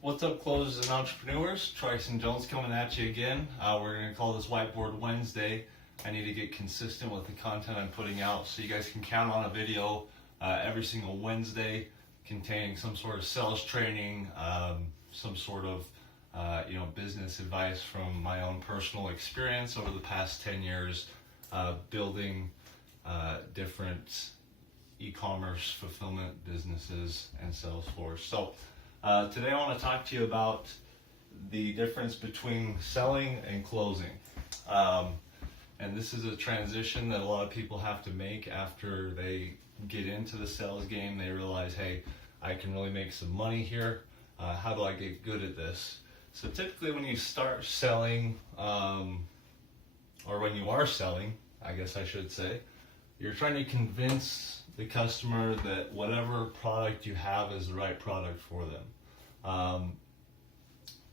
What's up, closers and entrepreneurs? Tryson Jones coming at you again. We're going to call this Whiteboard Wednesday. I need to get consistent with the content I'm putting out, so you guys can count on a video every single Wednesday containing some sort of sales training, some sort of business advice from my own personal experience over the past 10 years building different e-commerce fulfillment businesses and Salesforce. So today I want to talk to you about the difference between selling and closing. And this is a transition that a lot of people have to make after they get into the sales game. They realize, hey, I can really make some money here. How do I get good at this? So typically when you start selling, or when you are selling, I guess I should say, you're trying to convince the customer that whatever product you have is the right product for them.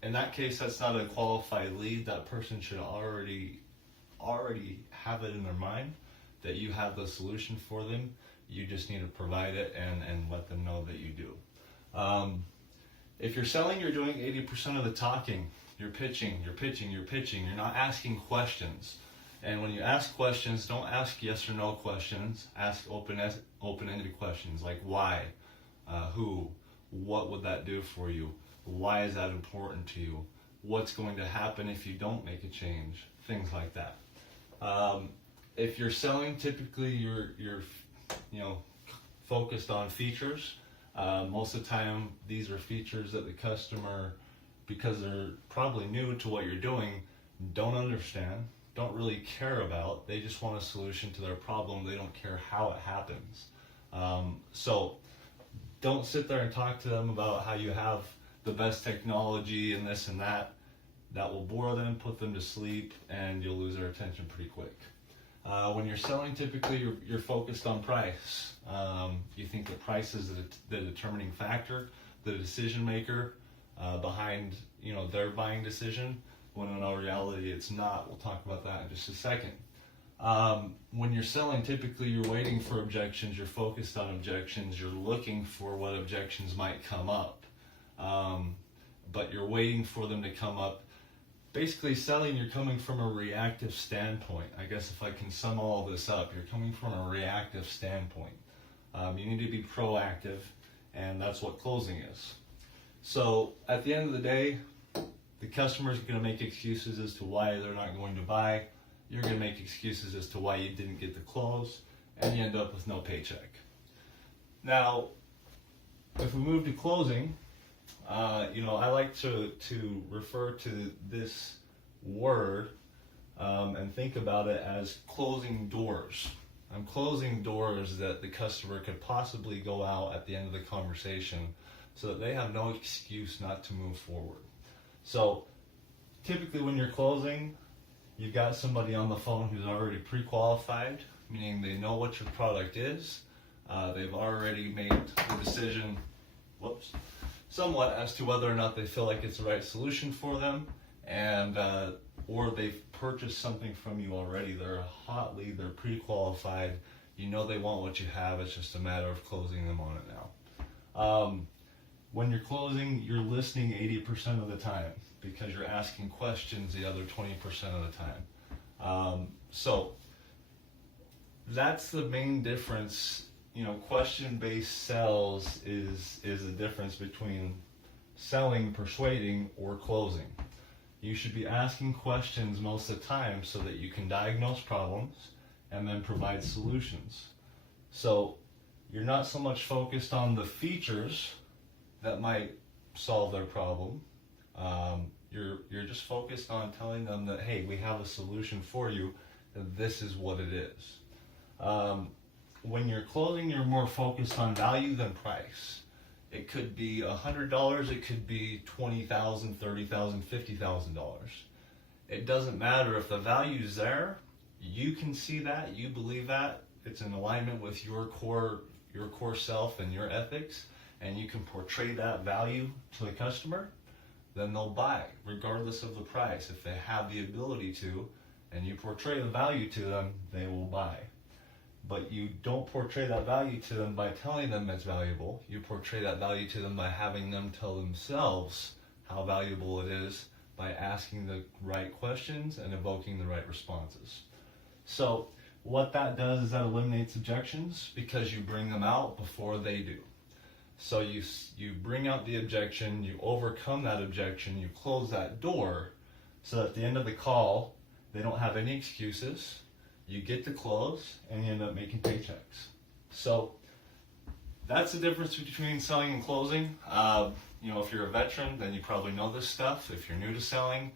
In that case, that's not a qualified lead. That person should already have it in their mind that you have the solution for them. You just need to provide it and let them know that you do. If you're selling, you're doing 80% of the talking. You're pitching. You're not asking questions. And when you ask questions, don't ask yes or no questions. Ask open-ended questions like why, who, what would that do for you? Why is that important to you? What's going to happen if you don't make a change? Things like that. If you're selling, typically you're focused on features. Most of the time, these are features that the customer, because they're probably new to what you're doing, don't understand, don't really care about. They just want a solution to their problem. They don't care how it happens. So don't sit there and talk to them about how you have the best technology and this and that. That will bore them, put them to sleep, and you'll lose their attention pretty quick. When you're selling, typically you're focused on price. You think that price is the determining factor, the decision maker behind their buying decision, when in all reality it's not. We'll talk about that in just a second. When you're selling, typically you're waiting for objections, you're focused on objections, you're looking for what objections might come up, but you're waiting for them to come up. Basically, selling, you're coming from a reactive standpoint. I guess if I can sum all this up, you're coming from a reactive standpoint. You need to be proactive, and that's what closing is. So at the end of the day, the customer's going to make excuses as to why they're not going to buy. You're going to make excuses as to why you didn't get the close, and you end up with no paycheck. Now, if we move to closing, I like to refer to this word and think about it as closing doors. I'm closing doors that the customer could possibly go out at the end of the conversation so that they have no excuse not to move forward. So typically when you're closing, you've got somebody on the phone who's already pre-qualified, meaning they know what your product is. They've already made the decision, somewhat as to whether or not they feel like it's the right solution for them, and or they've purchased something from you already. They're a hot lead, they're pre-qualified. You know they want what you have. It's just a matter of closing them on it now. When you're closing, you're listening 80% of the time because you're asking questions the other 20% of the time. So that's the main difference. Question-based sales is the difference between selling, persuading, or closing. You should be asking questions most of the time so that you can diagnose problems and then provide solutions. So you're not so much focused on the features that might solve their problem. You're just focused on telling them that, hey, we have a solution for you, and this is what it is. When you're closing, you're more focused on value than price. It could be $100, it could be $20,000, $30,000, $50,000. It doesn't matter if the value's there. You can see that, you believe that, it's in alignment with your core self and your ethics, and you can portray that value to the customer, then they'll buy, regardless of the price. If they have the ability to, and you portray the value to them, they will buy. but you don't portray that value to them by telling them it's valuable. You portray that value to them by having them tell themselves how valuable it is by asking the right questions and evoking the right responses. So what that does is that eliminates objections because you bring them out before they do. So you bring out the objection, you overcome that objection, you close that door, so at the end of the call, they don't have any excuses. You get to close, and you end up making paychecks. So that's the difference between selling and closing. If you're a veteran, then you probably know this stuff. If you're new to selling,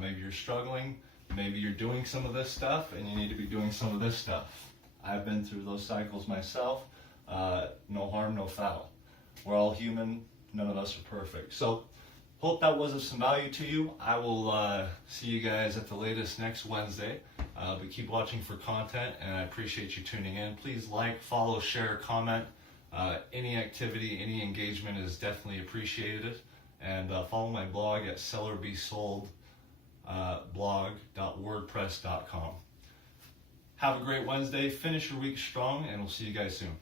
maybe you're struggling, maybe you're doing some of this stuff, and you need to be doing some of this stuff. I've been through those cycles myself. No harm, no foul. We're all human. None of us are perfect. So hope that was of some value to you. I will see you guys at the latest next Wednesday. But keep watching for content, and I appreciate you tuning in. Please like, follow, share, comment. Any activity, any engagement is definitely appreciated. And follow my blog at sellerbesold blog.wordpress.com. Have a great Wednesday. Finish your week strong, and we'll see you guys soon.